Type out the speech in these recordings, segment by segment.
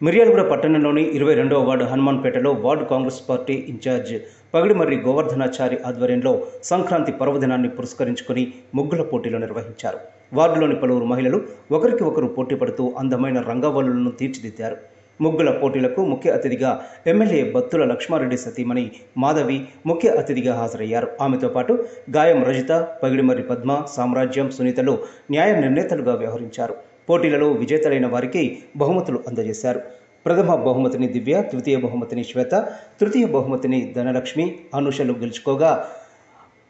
మిర్యాలగూడ పట్టణంలోని 22వ వార్డు హనుమాన్పేటలో ward congress party incharge Pagidimarri Govardhanachari ఆధ్వర్యంలో సంక్రాంతి పర్వదినాన్ని పురస్కరించుకుని ముగ్గుల పోటీలు నిర్వహించారు. వార్డులోని పలువురు మహిళలు ఒకరికి ఒకరు పోటీ పడుతూ అందమైన రంగవల్లులను తీర్చిదిద్దారు. ముగ్గుల పోటీలకు ముఖ్య అతిథిగా ఎమ్మెల్యే బత్తుల లక్ష్మారెడ్డి సతీమణి మాధవి ముఖ్య అతిథిగా హాజరయ్యారు. ఆమెతో పాటు గాయం రజిత, పగిడిమర్రి పద్మ, సామ్రాజ్యం, సునీతలు న్యాయ నిర్ణేతలుగా వ్యవహరించారు. పోటీలలో విజేతలైన వారికి బహుమతులు అందజేశారు. ప్రథమ బహుమతిని దివ్య, ద్వితీయ బహుమతిని శ్వేత, తృతీయ బహుమతిని ధనలక్ష్మి, అనుషలు గెలుచుకోగా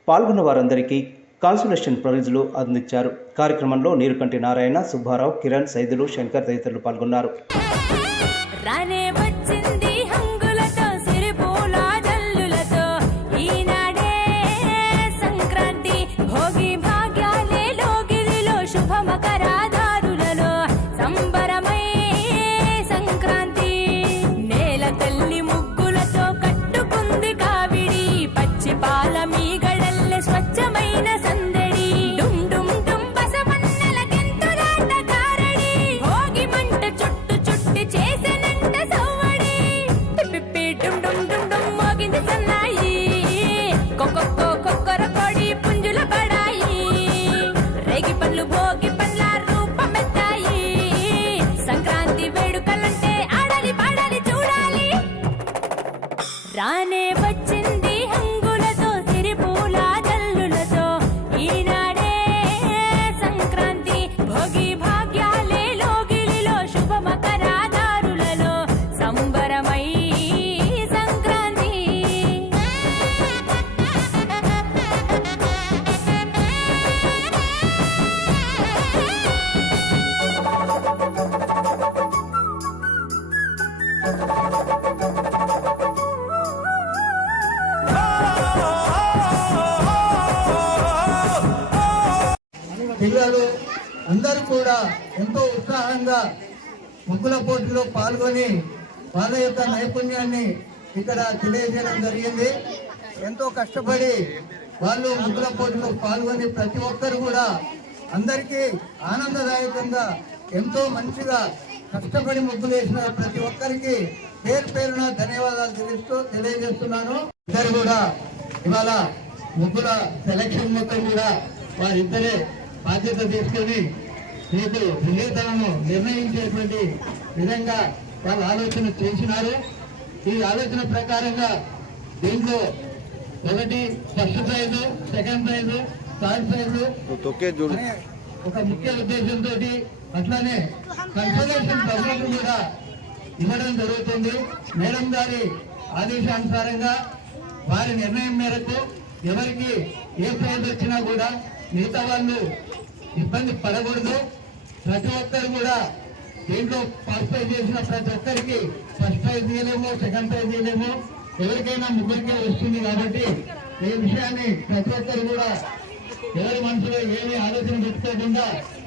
పాల్గొన్న వారందరికీ కాన్సులేషన్ ప్రైజులు అందించారు. కార్యక్రమంలో నీరుకంటి నారాయణ, సుబ్బారావు, కిరణ్, సైదులు, శంకర్ తదితరులు పాల్గొన్నారు. రానే వచ్చింది హంగులతో సిరిపూల జల్లులతో ఈనాడే సంక్రాంతి భోగి భాగ్యాలే లోగిలిలో శుభమకరాదారులలో సంబరమై సంక్రాంతి. పిల్లలు అందరూ కూడా ఎంతో ఉత్సాహంగా ముగ్గుల పోటీలో పాల్గొని వాళ్ళ యొక్క నైపుణ్యాన్ని ఇక్కడ తెలియజేయడం జరిగింది. ఎంతో కష్టపడి వాళ్ళు ముగ్గుల పోటీలో పాల్గొని ప్రతి ఒక్కరు కూడా అందరికీ ఆనందదాయకంగా ఎంతో మంచిగా కష్టపడి ముగ్గులు వేసిన ప్రతి ఒక్కరికి పేరు పేరున ధన్యవాదాలు తెలియజేస్తున్నాను. ఇద్దరు కూడా ఇవాళ ముగ్గుల సెలక్షన్ మొత్తం కూడా వారిద్దరే బాధ్యత తీసుకొని మీకు విజేతలను నిర్ణయించేటువంటి విధంగా వాళ్ళు ఆలోచన చేసినారు. ఈ ఆలోచన ప్రకారంగా దీంట్లో ఒకటి first prize, second prize, third prize ఒక ముఖ్య ఉద్దేశంతో అట్లానే కన్సలేషన్ బహుమతులు కూడా ఇవ్వడం జరుగుతుంది. మేడం గారి ఆదేశానుసారంగా వారి నిర్ణయం మేరకు ఎవరికి ఏ ప్రైజ్ వచ్చినా కూడా మిగతా వాళ్ళు ఇబ్బంది పడకూడదు. ప్రతి ఒక్కరు కూడా దీంట్లో పార్టిసిపేట్ చేసిన ప్రతి ఒక్కరికి ఫస్ట్ ప్రైజ్ తీయలేము, సెకండ్ ప్రైజ్ తీయలేము, ఎవరికైనా ముగ్గురికే వస్తుంది. కాబట్టి ఈ విషయాన్ని ప్రతి ఒక్కరు కూడా ఎవరి మనసులో ఏమీ ఆలోచన పెట్టుకోకుండా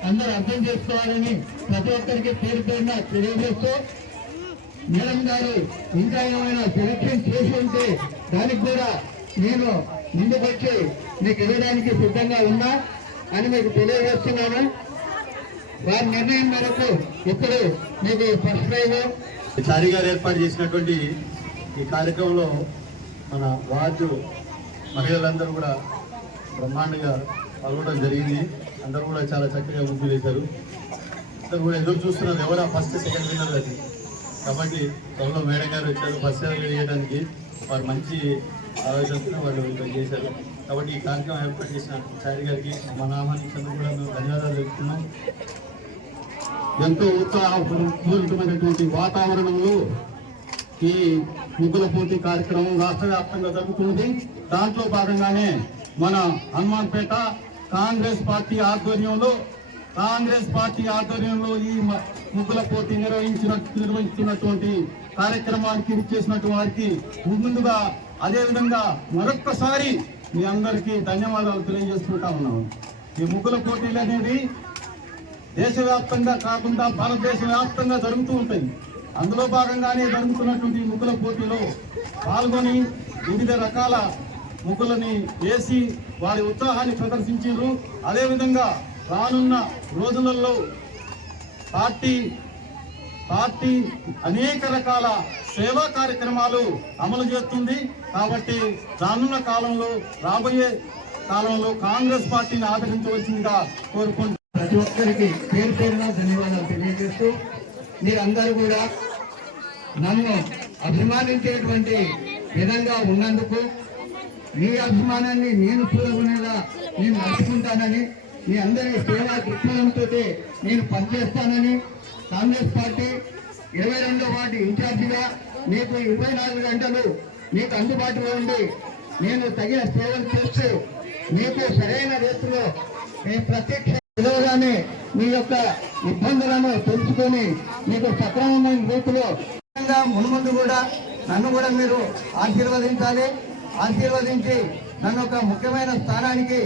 అందరూ అర్థం చేసుకోవాలని ప్రతి ఒక్కరికి పేరు పేరున తెలియజేస్తూ, మేడం గారు ఇంకా ఏమైనా సెలక్షన్ చేసి ఉంటే దానికి కూడా నేను ముందుకు వచ్చి మీకు ఇవ్వడానికి సిద్ధంగా ఉన్నా అని మీకు తెలియజేస్తున్నాను. వారి నిర్ణయం మేరకు ఇప్పుడు మీకు ఫస్ట్ ప్రైజ్ చారి గారు ఏర్పాటు చేసినటువంటి ఈ కార్యక్రమంలో మన వార్డు మహిళలందరూ కూడా బ్రహ్మాండంగా పాల్గొనడం జరిగింది. అందరూ కూడా చాలా చక్కగా ముగ్గులు వేశారు. అందరూ కూడా ఎదురు చూస్తున్నారు ఎవరా ఫస్ట్ సెకండ్ విన్నర్ అది. కాబట్టి త్వరలో మేడం గారు వచ్చారు ఫస్ట్ వేయడానికి. వారు మంచి ఆలోచనతో వాళ్ళు ఇక్కడ చేశారు. కాబట్టి ఈ కార్యక్రమం ఏర్పాటు చేసిన చారి గారికి మా నామానికందరూ కూడా మేము ధన్యవాదాలు చెప్తున్నాం. ఎంతో ఉత్సాహపూరితమైనటువంటి వాతావరణంలో ఈ ముగ్గుల పోటీ కార్యక్రమం రాష్ట్ర వ్యాప్తంగా జరుగుతుంది. దాంట్లో భాగంగానే మన హనుమాన్పేట కాంగ్రెస్ పార్టీ ఆధ్వర్యంలో ఈ ముగ్గుల పోటీ నిర్వహించుతున్నటువంటి కార్యక్రమానికి ఇచ్చేసినటువంటి వారికి ముందుగా అదేవిధంగా మరొక్కసారి మీ అందరికీ ధన్యవాదాలు తెలియజేసుకుంటా ఉన్నాము. ఈ ముగ్గుల పోటీలు అనేవి దేశవ్యాప్తంగా కాకుండా భారతదేశ వ్యాప్తంగా జరుగుతూ ఉంటాయి. అందులో భాగంగానే జరుగుతున్నటువంటి ముగ్గుల పోటీలో పాల్గొని వివిధ రకాల ముగ్గులని వేసి వారి ఉత్సాహాన్ని ప్రదర్శించారు. అదేవిధంగా రానున్న రోజులలో పార్టీ పార్టీ అనేక రకాల సేవా కార్యక్రమాలు అమలు చేస్తుంది. కాబట్టి రానున్న కాలంలో రాబోయే కాలంలో కాంగ్రెస్ పార్టీని ఆదరించవలసిందిగా కోరుకుంటున్నాను. ప్రతి ఒక్కరికి పేరు పేరున ధన్యవాదాలు తెలియజేస్తూ మీరందరూ కూడా నన్ను అభిమానించేటువంటి విధంగా ఉన్నందుకు మీ అభిమానాన్ని నేను చూడకునేలా నేను నడుచుకుంటానని, మీ అందరి సేవా దృక్పథంతో నేను పనిచేస్తానని, కాంగ్రెస్ పార్టీ 22వ వార్డు ఇన్ఛార్జిగా మీకు 24 గంటలు మీకు అందుబాటులో ఉండి నేను తగిన సేవలు చేస్తూ మీకు సరైన రీతిలో నేను ప్రత్యక్ష విలువగానే మీ యొక్క ఇబ్బందులను తెలుసుకొని మీకు సక్రమమైన రీతిలో మున్ముందు కూడా నన్ను కూడా మీరు ఆశీర్వదించాలి. ఆశీర్వదించి నన్ను ఒక ముఖ్యమైన స్థానానికి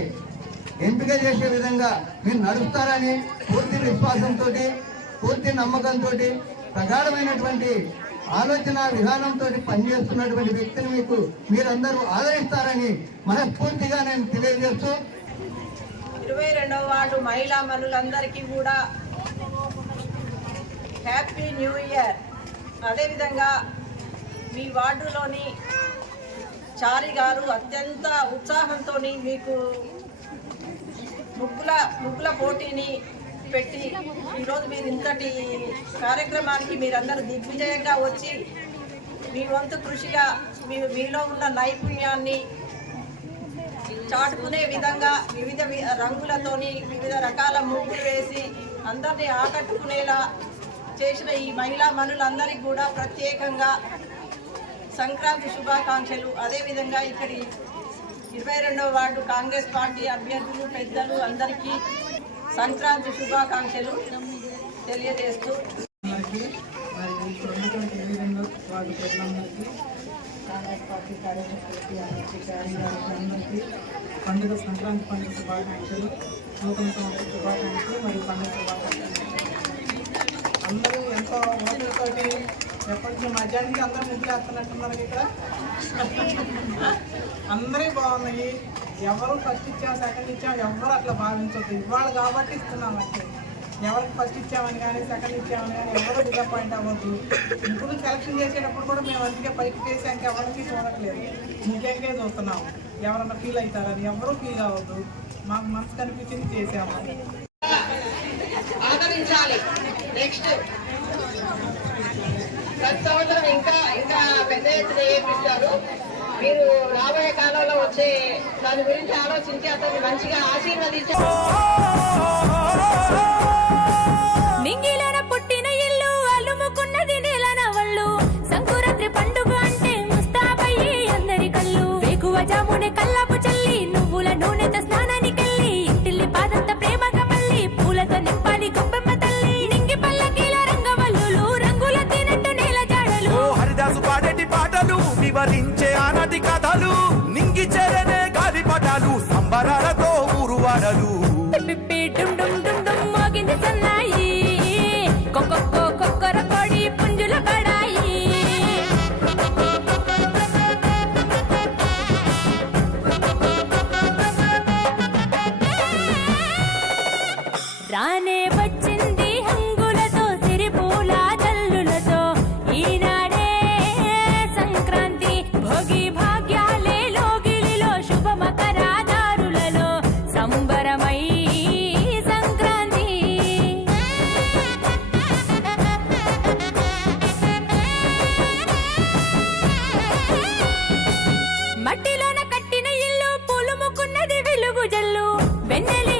ఎంపిక చేసే విధంగా మీరు నడుస్తారని పూర్తి విశ్వాసంతో, పూర్తి నమ్మకంతో, ప్రగాఢమైనటువంటి ఆలోచన విధానంతో పనిచేస్తున్నటువంటి వ్యక్తిని మీరందరూ ఆదరిస్తారని మనస్ఫూర్తిగా నేను తెలియజేస్తూ 22వ వార్డు మహిళా మనులందరికీ కూడా హ్యాపీ న్యూ ఇయర్. అదేవిధంగా మీ వార్డులోని చారి గారు అత్యంత ఉత్సాహంతో మీకు ముగ్గుల పోటీని పెట్టి ఈరోజు మీరు ఇంతటి కార్యక్రమానికి మీరందరూ దిగ్విజయంగా వచ్చి మీ వంతు కృషిగా మీలో ఉన్న నైపుణ్యాన్ని చాటుకునే విధంగా వివిధ రంగులతోని వివిధ రకాల ముగ్గులు వేసి అందరినీ ఆకట్టుకునేలా చేసిన ఈ మహిళా మనులందరికీ కూడా ప్రత్యేకంగా సంక్రాంతి శుభాకాంక్షలు. అదేవిధంగా ఇక్కడి 22వ వార్డు కాంగ్రెస్ పార్టీ అభ్యర్థులు పెద్దలు అందరికీ సంక్రాంతి శుభాకాంక్షలు తెలియజేస్తూ వార్డు ప్రజలందరికీ కాంగ్రెస్ పార్టీ కార్యకర్తలకి అందరికీ పండుగ సంక్రాంతి పండుగ శుభాకాంక్షలు, నూతన సంవత్సర శుభాకాంక్షలు మరియు పండుగ శుభాకాంక్షలు. అందరూ ఎంతో ఓపికతోటి ఎప్పటికీ మధ్యాహ్నం అందరూ ముగ్గులేస్తున్నట్టున్నారు. ఇక్కడ అందరూ బాగున్నాయి. ఎవరు ఫస్ట్ ఇచ్చాం సెకండ్ ఇచ్చాం ఎవరు అట్లా భావించొద్దు. ఇవాళ కాబట్టి ఇస్తున్నాం అంటే ఎవరికి ఫస్ట్ ఇచ్చామని కానీ సెకండ్ ఇచ్చామని కానీ ఎవరు డిసప్పాయింట్ అవ్వద్దు. ఇప్పుడు సెలక్షన్ చేసేటప్పుడు కూడా మేము అందుకే పైకి చేసాక ఎవరికి చూడట్లేదు, ముఖ్యంగా చూస్తున్నాము. ఎవరన్నా ఫీల్ అవుతారని ఎవరు ఫీల్ అవ్వద్దు. మాకు మనసు కనిపించింది చేసాము. ఆదరించాలి. నెక్స్ట్ ప్రతి సంవత్సరం ఇంకా పెద్ద ఎత్తున చేపిస్తారు. మీరు రాబోయే కాలంలో వచ్చే దాని గురించి ఆలోచించి అతన్ని మంచిగా ఆశీర్వదించారు. నింగిలోన పుట్టిన ఇల్లు అలుముకున్నది నేలన వళ్ళు, సంకురాత్రి పండుగ అంటే ముస్తాబయ్యి అందరి కళ్ళు, వేకువ జామునే కల్లాపు చల్లి నువ్వుల నూనెతో స్నానానికెళ్ళి ఇంటిల్లి పాదంత ప్రేమగా మళ్ళీ పూలతో నింపాలి గొప్పమ్మ తల్లి, నింగి పల్లకీల రంగవల్లులు రంగుల తినట్టు నేల జాడలు, హరిదాసు పాడేటి పాటలు వివరించే ఆనది కథలు, నింగి చెరనే గాలి పటాలు సంబరాలతో ఊరువాడలు, పిప్పి డుమ్ డుమ్ డుమ్ డుమ్ మోగింది సన్నాయి, కొక్కొక్కో కొక్కర కోడి పుంజుల బడాయి, రానే వచ్చింది హంగులతో సిరిపూల జల్లులతో, ఈనాడే సంక్రాంతి భోగి భాగ్యాలే లోగిలిలో శుభ మకరాదారులలో సంబరమై సంక్రాంతి. మట్టిలోన కట్టిన ఇల్లు పులుముకున్నది వెలుగు జల్లు, వెన్నెలి